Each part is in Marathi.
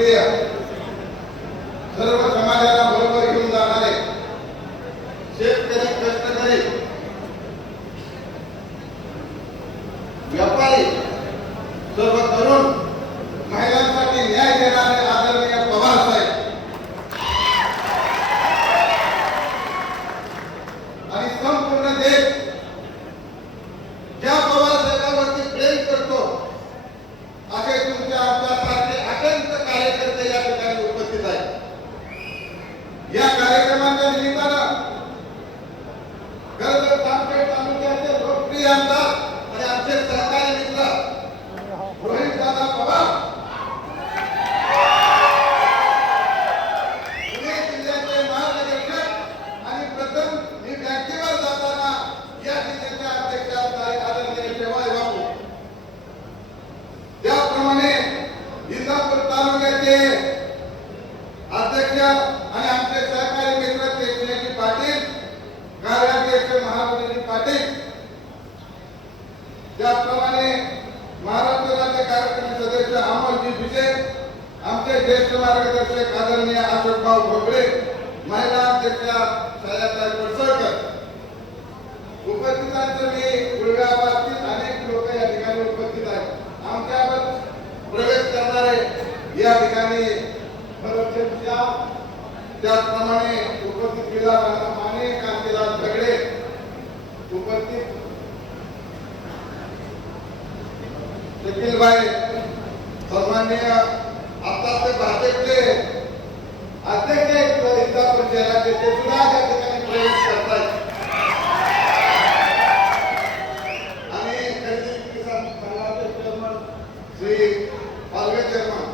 लोकप्रिय सर्व समाजाला बरोबर घेऊन जाणारे शेतकरी कष्टकरी व्यापारी सर्व तरुण महिलांसाठी न्याय देणारे आदरणीय पवार साहेब आणि संपूर्ण देश ज्या पवार साहेबांवरती प्रेम करतो असे तुमच्या आमच्यासारखे अत्यंत कार्यकर्ते या ठिकाणी उपस्थित आहेत या कार्यक्रमाच्या निमित्तानं कर्जत जामखेड तालुक्याचे लोकप्रिय आमदार आणि आमचे सहकारी मित्र रोहित दादा पवार पुणे जिल्ह्याचे महानगरसेवक आणि प्रथम मी बँकेवर जाताना या जिल्ह्याच्या अध्यक्ष आदरणीय शेवाळे बापू त्याप्रमाणे इंदापूर तालुक्याचे अध्यक्ष आणि आमचे सहकारी मित्र केशवजी पाटील कार्याध्यक्ष महाबलीजी पाटील त्याप्रमाणे महाराष्ट्र राज्य कार्यक्रम सदस्य अमोलजी भिसे आमचे ज्येष्ठ मार्गदर्शक आदरणीय अशोकभाऊ भोगळे महिला अध्यक्षा छायाताई पडसळकर. उपस्थितांचं मी गुळगावातील अनेक लोक या ठिकाणी उपस्थित आहेत आमच्यावर प्रवेश करणारे या ठिकाणी त्याचप्रमाणे उपस्थित विलास माने कांतीलाल झगडे उपस्थित. शकीलभाई आता ते भाजपचे अध्यक्ष आहेत इंदापूर ते सुद्धा त्या ठिकाणी प्रवेश करतात आणि संघाचे चेअरमन श्री पालवे चेअरमन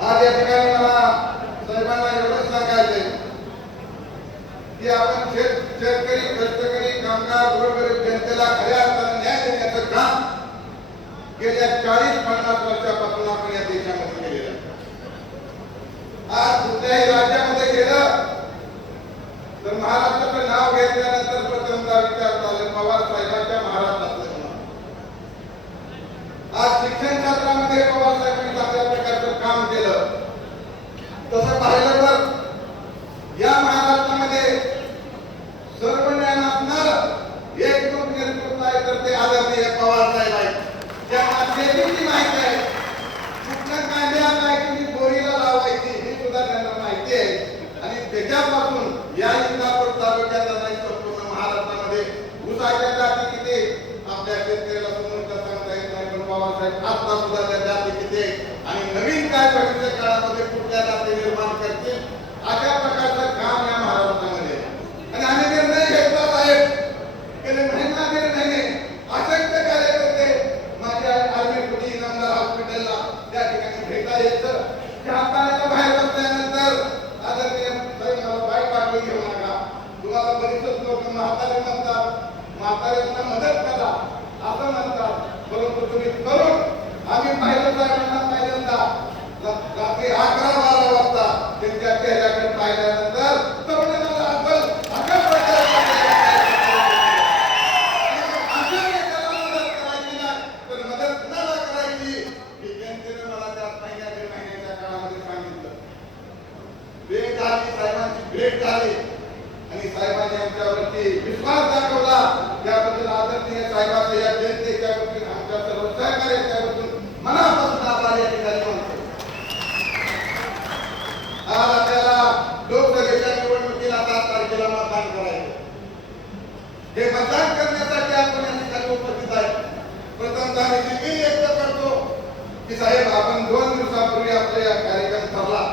आज या ठिकाणी मला साहेबांना एवढंच सांगायचंय की आपण शेत शेतकरी कष्टकरी कामगार गोरगरीब जनतेला खऱ्या गेल्या चाळीस पन्नास वर्षापासून आपण या देशामध्ये केलेलं आज कुठल्याही राज्यामध्ये गेलं तर महाराष्ट्राचं नाव घेतल्यानंतर प्रथमता विचार चालेल पवार साहेबांच्या महाराष्ट्रातलं आज शिक्षण क्षेत्रामध्ये पवार साहेबांनी चांगल्या प्रकारचं काम केलं. तसं पाहिलं तर या महाराष्ट्रामध्ये सर्व ज्ञान असणार एक लोक नेतृत्व आहे तर ते आदरणीय पवार साहेब आहेत त्यांना शेतीची माहिती आहे कुठल्या कांद्या आणायची बोरीला लावायची ही सुद्धा त्यांना माहिती आहे आणि त्याच्यापासून या इंदापूर तालुक्यात नाही संपूर्ण महाराष्ट्रामध्ये ऊसाच्या जाती किती आपल्या शेतकऱ्याला समोर का सांगता येत नाही पण पवार साहेब आता सुद्धा त्या जाती किती आणि नवीन काय भविष्य काळामध्ये कुठल्या जाती निर्माण करतील? अशा प्रकारचं काम या महाराष्ट्रामध्ये आणि आम्ही निर्णय घेतला साहेब. गेले महिना दीड महिने असंख्य कार्यकर्ते माझ्या आर्मी कुठे इनामदार हॉस्पिटलला त्या ठिकाणी भेटा येतं. शासनाच्या बाहेर बसल्यानंतर आदरणीय साहेब मला बाय पाठवून घेऊ नका तुम्हाला बरीचच लोक म्हातारे म्हणतात. म्हाताऱ्यांना मदत करा असं म्हणतात. परंतु तुम्ही करून आम्ही पहिल्यांदा. पहिल्यांदा रात्री अकरा बारा वाजता त्यांच्या चेहऱ्याकडे पाहिल्यानंतर तरुणांना अकल अकल अशा नेत्याला मदत करायची नाही, तर मदत कुणाला करायची ही जनतेने मला त्या महिन्या दीड महिन्याच्या काळामध्ये सांगितलं भेट झाली साहेबांची भेट झाली आणि साहेबांनी आमच्यावरती विश्वास दाखवला त्याबद्दल आदरणीय साहेबांचं या जनतेच्या वतीने आमच्या सर्व सहकार्याच्या वतीने मनापासून आभार या ठिकाणी मानतो आज आपल्याला लोकसभेच्या निवडणुकीला सात तारखेला मतदान करायचं हे मतदान करण्यासाठी आपण या ठिकाणी उपस्थित आहे प्रथमतः मी दिल्ली व्यक्त करतो की साहेब आपण दोन दिवसापूर्वी आपला या कार्यक्रम ठरला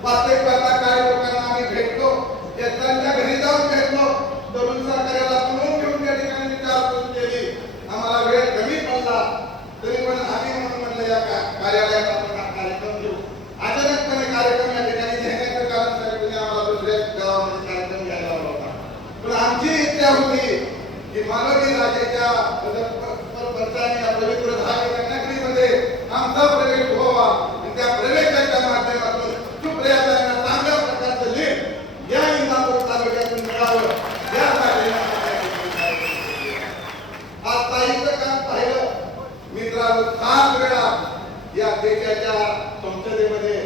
प्रत्येकाला काय लोकांना आम्ही भेटतो त्यांच्या घरी जाऊन भेटलो. तरुण सहकार्याला बोलवून घेऊन त्या ठिकाणी विचारपूस केली आम्हाला वेळ कमी पडला. तरी पण आम्ही म्हणून म्हणलं या कार्यालयात आपण हा कार्यक्रम घेऊ. अचानकपणे कार्यक्रम या ठिकाणी घेण्याचं कारण साहेबांनी आम्हाला दुसऱ्या गावामध्ये कार्यक्रम घ्यायला लावला होता. पण आमची इच्छा होती की मानवी राजाच्या परचाने आमचा प्रवेश व्हावा आणि त्या प्रवेशाच्या माध्यमातून सुप्रियाताईंना चांगल्या प्रकारचं लेख या इंदापूर तालुक्यातून मिळावं. यासाठी आज ताईचं काम पाहिलं. मित्रांनो सात वेळा या देशाच्या संसदेमध्ये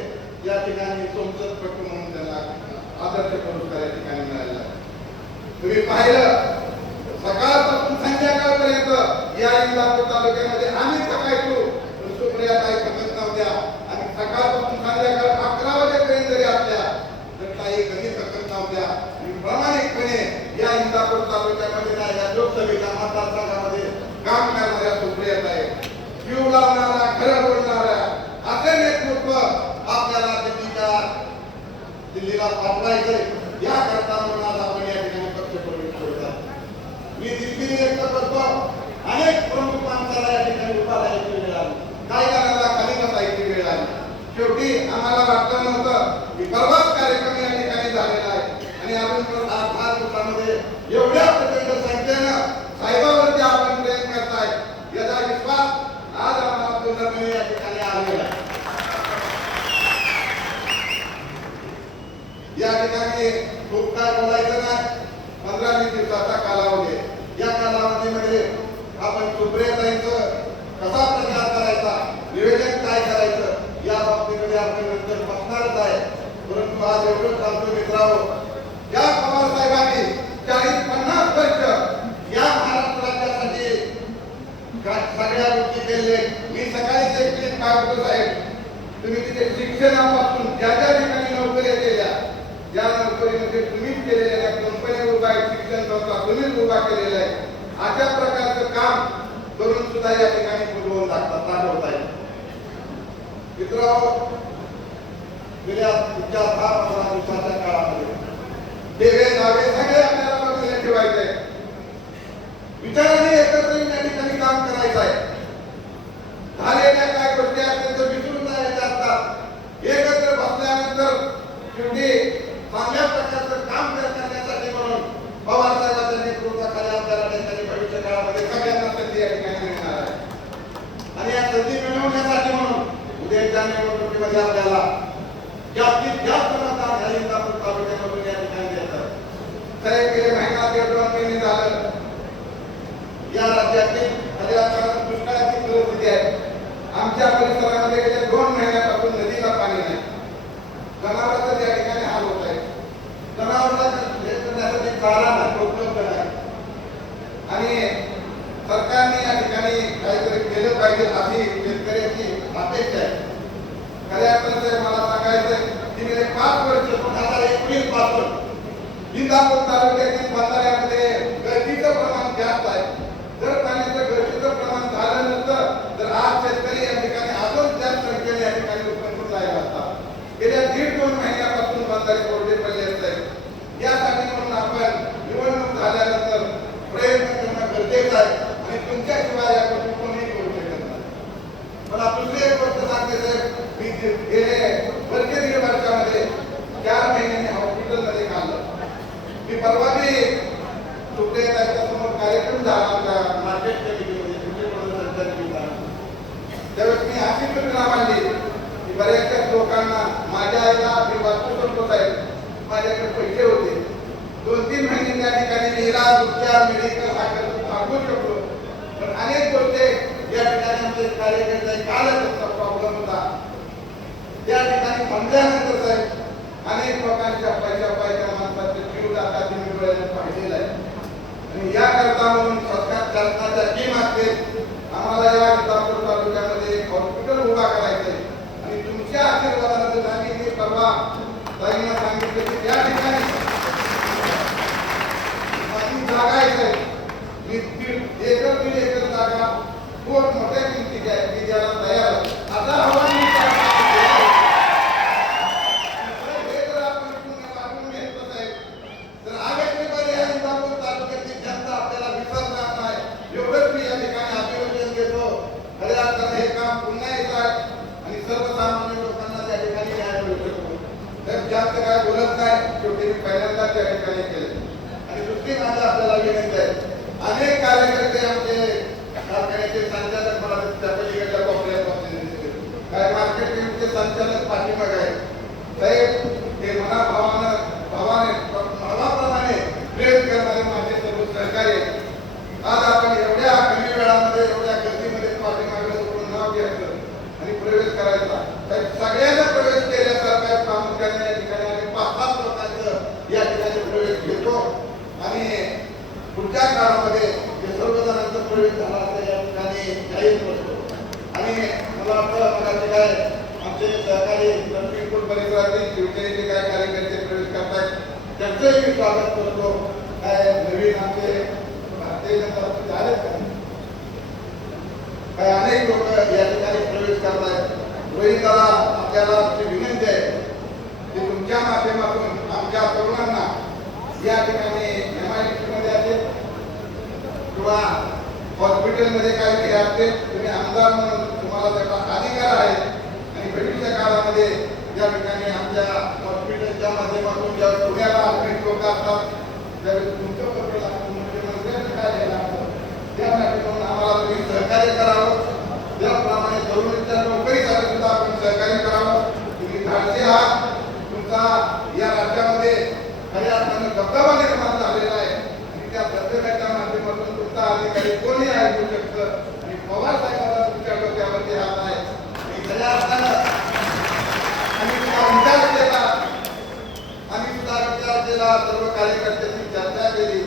या ठिकाणी संसदपटू म्हणून त्याला आदर्श पुरस्कार या ठिकाणी मिळाला तुम्ही पाहिलं सकाळपासून संध्याकाळपर्यंत या इंदापूर तालुक्यामध्ये आम्ही थकायचो पण सुप्रिया ताई थकत नव्हत्या आणि सकाळपासून संध्याकाळ अकरा वाजेपर्यंत जरी असल्या तर ताई कधी थकत नव्हत्या आणि प्रामाणिकपणे या इंदापूर तालुक्यामध्ये ना या लोकसभेच्या मतदारसंघामध्ये काम करणाऱ्या सुप्रिया ताई जीव लावणारा खरं बोलणारा असे नेतृत्व आपल्याला दिल्लीच्या दिल्लीला पाठवायचंय. या करता म्हणून आज आपण या ठिकाणी पक्ष प्रवेश करतात मी दिल्ली व्यक्त करतो अनेक प्रमुख माणसाला या ठिकाणी उभा राहायची वेळ आली. काही जणांना खाली बसायची वेळ आली. शेवटी आम्हाला वाटलं नव्हतं की परवाच कार्यक्रम या ठिकाणी झालेला आहे. आणि अजून आज दहा दिवसामध्ये एवढ्या प्रचंड संख्येनं साहेबावरती आपण प्रेम करताय याचा विश्वास आज आम्हाला पूर्णपणे या ठिकाणी आलेला आहे या ठिकाणी खूप काय बोलायचं नाही. पंधरा वीस दिवसाचा कालावधी आहे. या कालावधीमध्ये आपण सुप्रिया जायचं कसा प्रचार करायचा निवेदन काय करायचं या बाबतीमध्ये आपण नंतर बघणारच आहे परंतु आज एवढं सांगतो मित्रांनो या पवार साहेबांनी चाळीस पन्नास वर्ष या महाराष्ट्र राज्यासाठी सगळ्या गोष्टी केले मी सकाळीच एक क्लिप पाहतो साहेब? तुम्ही तिथे शिक्षणापासून ज्या ज्या ठिकाणी ज्या नोकरीमध्ये तुम्हीच केलेल्या त्या कंपन्या उभा आहेत शिक्षण संस्था तुम्हीच उभा केलेला आहे. अशा प्रकारचं काम करून सुद्धा या ठिकाणी पुरवून टाकतात दाखवत आहे मित्र गेल्या पुढच्या दहा पंधरा दिवसाच्या काळामध्ये देवे नावे सगळे आपल्याला बाजूला ठेवायचे विचाराने एकत्र या ठिकाणी काम करायचं आहे झालेल्या काय गोष्टी असतील तर विसरून जायच्या असतात एकत्र बसल्यानंतर शेवटी चांगल्या प्रकारचं काम करण्यासाठी म्हणून पवार साहेबांच्या नेतृत्वाखाली आपल्याला त्यांच्या भविष्य काळामध्ये सगळ्यांना संधी या ठिकाणी मिळणार आहे आणि या संधी मिळवण्यासाठी म्हणून उद्याच्या निवडणुकीमध्ये आपल्याला जास्तीत जास्त मतदान या इंदापूर तालुक्यामधून या ठिकाणी देतात साहेब केले महिना दीड दोन महिने झालं. या राज्यातील दुष्काळाची परिस्थिती आहे आमच्या परिसरामध्ये गेल्या दोन महिन्यापासून नदीला पाणी नाही. जनावरांचा त्या ठिकाणी हाल होत आहे. जनावरांसाठी चारा नाही उपलब्ध नाही. आणि सरकारने या ठिकाणी काहीतरी केलं पाहिजे अशी शेतकऱ्याची अपेक्षा आहे. खऱ्या अर्थानं मला está por tal que दोन तीन महिने त्या ठिकाणी मी इलाज उपचार मेडिकल हा खर्च थांबवू शकतो. पण अनेक गोष्टी या ठिकाणी आमचे कार्यकर्ते कालच प्रॉब्लेम होता. त्या ठिकाणी म्हणल्यानंतर साहेब अनेक लोकांच्या पैशा पैशा माणसाचे जीव जातात मी डोळ्याने पाहिलेलं आहे. आणि या करता म्हणून सरकार शासनाच्या टीम असते. आम्हाला या विजापूर तालुक्यामध्ये हॉस्पिटल उभा करायचं आणि तुमच्या आशीर्वादाने जर आम्ही मी परवा ताईंना सांगितलं की त्या ठिकाणी माझी जागा आहे साहेब. मी दीड एकर दीड एकर जागा खूप मोठ्या किमतीची आहे मी द्यायला तयार आहे आता हवा मी हे जर आपण पुण्य वाटून घेतलं साहेब, तर आगामीमध्ये या इंदापूर तालुक्याची जनता आपल्याला विसरणार नाही. एवढंच मी या ठिकाणी अभिवादन देतो. खऱ्या अर्थानं हे काम पुन्हा एकदा आणि सर्वसामान्य लोकांना त्या ठिकाणी न्याय मिळू शकतो. तर जास्त काय बोलत नाही शेवटी मी पहिल्यांदा त्या ठिकाणी केलं आणि दुसरी माझी आपल्याला विनंती आहे अनेक कार्यकर्ते आमचे कारखान्याचे संचालक मला त्या पलीकडल्या कोपऱ्यात बसलेले दिसले. काय मार्केट कमिटीचे संचालक पाठीमागे आहेत साहेब हे मनाभावानं भावाने भावाप्रमाणे प्रेम करणारे माझे सर्व सहकारी आहेत आज आपण एवढ्या कमी वेळामध्ये एवढ्या गर्दीमध्ये पाठीमागे सोडून नाव घ्यायचं आणि प्रवेश करायचा तर सगळ्यांना प्रवेश केल्यासारखा प्रामुख्याने या ठिकाणी आम्ही पाच सात लोकांचं या ठिकाणी प्रवेश घेतो आणि पुढच्या काळामध्ये जे सर्वजणांचा प्रवेश झाला तर या ठिकाणी जाहीर करतो आणि मला वाटतं काय आमचे सहकारी परिसरातील शिवसेनेचे काय कार्यकर्ते प्रवेश करतायत त्यांचंही मी स्वागत करतो. काय नवीन आमचे भारतीय जनता पक्ष आले काय अनेक लोक या ठिकाणी प्रवेश करतायत. रोहित आपल्याला आमची विनंती आहे की तुमच्या माध्यमातून आमच्या तरुणांना या ठिकाणी एम आयमध्ये असेल किंवा हॉस्पिटलमध्ये काही असतील तुम्ही आमदार म्हणून तुम्हाला त्याचा अधिकार आहे आणि भेटीच्या काळामध्ये ज्या ठिकाणी आमच्या हॉस्पिटलच्या माध्यमातून ज्या पुण्याला ऍडमिट लोक असतात त्यावेळेस तुमचं पत्र लागतं मुख्यमंत्र्यांचं काय हे लागतं त्यासाठी म्हणून आम्हाला तुम्ही सहकार्य करावं. त्याप्रमाणे तरुणांच्या नोकरीसाठी सुद्धा आपण सहकार्य करावं. तुम्ही धाडसे आहात. तुमचा या राज्यामध्ये खऱ्या अर्थानं दबदबा निर्माण झालेला आहे. आणि त्या दबदब्याच्या माध्यमातून तुमचा अधिकारी कोणी ऐकू शकतं. आणि पवार साहेब तुमच्या डोक्यावरती हात आहे आणि खऱ्या अर्थानं आम्ही सुद्धा विचार केला आम्ही सुद्धा विचार केला सर्व कार्यकर्त्यांची चर्चा केली.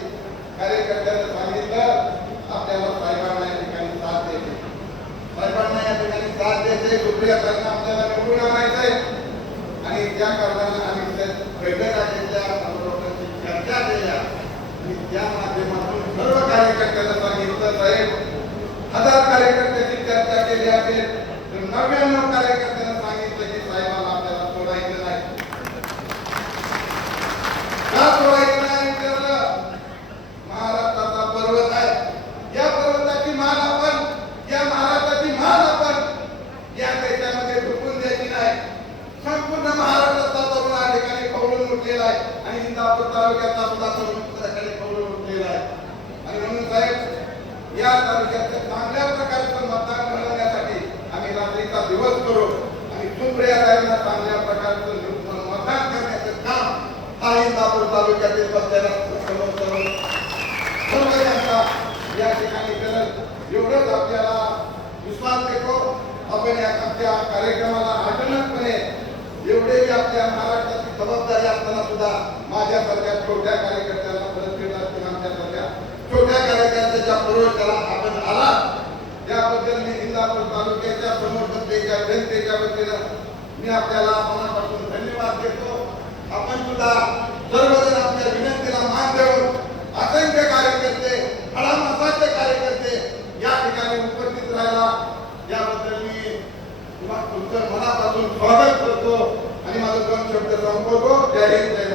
कार्यकर्त्यांना सांगितलं आपल्याला साहेबांना या ठिकाणी साथ द्यायची साहेबांना या ठिकाणी साथ द्यायचे सुप्रिया त्यांना आपल्याला निवडून आणायचंय. आणि त्या कारणाने आम्ही इथे बैठका घेतल्या चर्चा केल्या. आणि त्या माध्यमातून सर्व कार्यकर्त्यांना सांगितलं साहेब हजार कार्यकर्त्यांची चर्चा केली असेल तर नव्याण्णव कार्यकर्त्यांना सांगितलं की साहेबांना आपल्याला सोडायचं नाही का सोडायचं नाही विचारलं महाराष्ट्राचा पर्वत आहे या पर्वताची मान आपण या महाराष्ट्राची मान आपण या देशामध्ये झुकून द्यायची नाही संपूर्ण महाराष्ट्राचा तरुण या ठिकाणी कौलून उठलेला आहे आणि इंदापूर तालुक्याचा सुद्धा तरुण त्या ठिकाणी कौलून उठलेला आहे आणि म्हणून साहेब या तालुक्यात चांगल्या प्रकारचं मतदान घडवण्यासाठी आम्ही रात्रीचा दिवस करू आणि सुप्रिया साहेबांना चांगल्या प्रकारचं मतदान करण्याचं काम हा इंदापूर तालुक्यातील बसलेला सर्व तरुण सर्व जनता या ठिकाणी करत एवढंच आपल्याला विश्वास देतो आपण या आमच्या कार्यक्रमाला अचानकपणे एवढे आपल्या महाराष्ट्राची जबाबदारी असताना सुद्धा माझ्यासारख्या छोट्या कार्यकर्त्यांना परत असतील आमच्यासारख्या छोट्या कार्यकर्त्याच्या प्रवेशाला आपण आला त्याबद्दल मी इंदापूर तालुक्याच्या जनतेच्या वतीनं मी आपल्याला मनापासून धन्यवाद देतो. आपण सुद्धा सर्वजण आपल्या विनंतीला मान देऊन असंख्य कार्यकर्ते कार्यकर्ते या ठिकाणी उपस्थित राहिला. याबद्दल मी तुमचं मनापासून स्वागत करतो आणि माझं काम शब्द संपवतो. जय हिंद जय